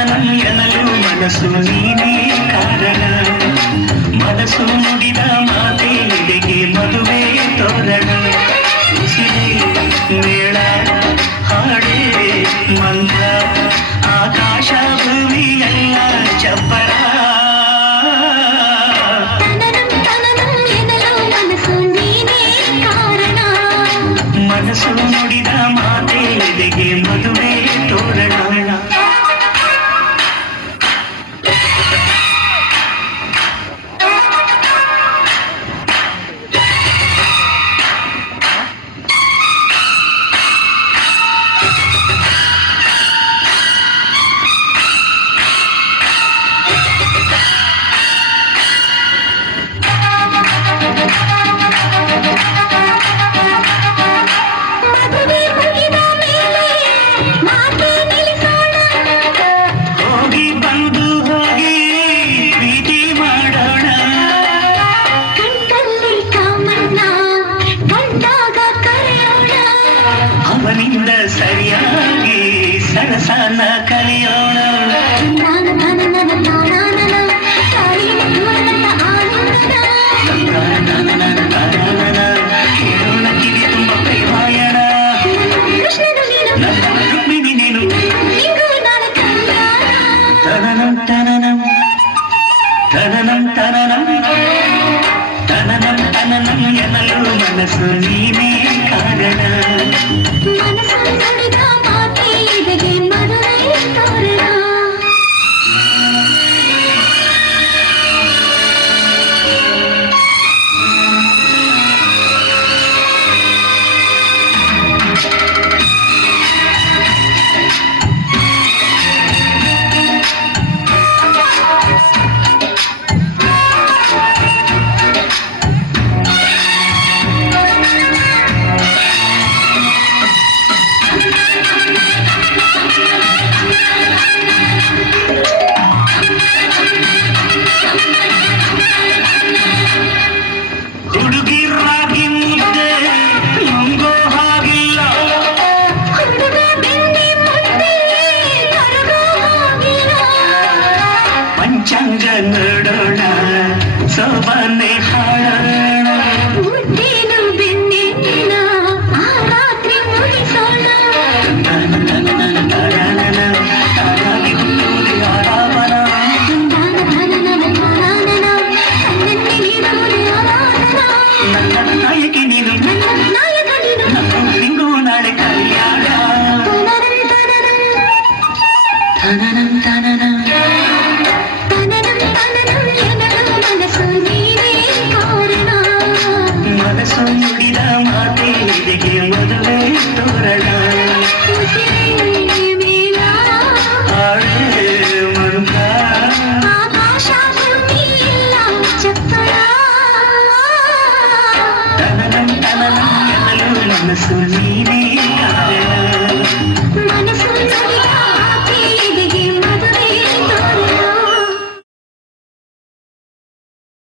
కారణం ఎనలు మనసు నీవే కారణం. మనసు ముడిద మాతే இந்த சரியாகி சரசான கலியோணம் తననం తననం తననం తననం తననం తననం ఎనలో మనసు నీవే కారణం ಪಂಚಾಂಗ ನೋಡೋಣ ಸೋಬನೆ ಹಾಡೋಣ ಮುದ್ದೇನು ಬೆನ್ನಿನ ಆ ರಾತ್ರಿ ಮುಗಿಸೋಣ ತಾರಾಗಿ ಹುಟ್ಟುವುದು ಆರಾಮನ ದಾನ ದಾನ ನನ ತಾನಾನನ ಕಣ್ಣಲ್ಲಿ ನೀಡೋರೆ ಆರಾಧನ ನನ್ನ ನಾಯಕಿ ನೀನು ನನ್ನ ನಾಯಕ ನೀನು ನಮ್ಮ ನಿಂಗೂ ನಾಳೆ ಕಲ್ಯಾಣ ತನರಂ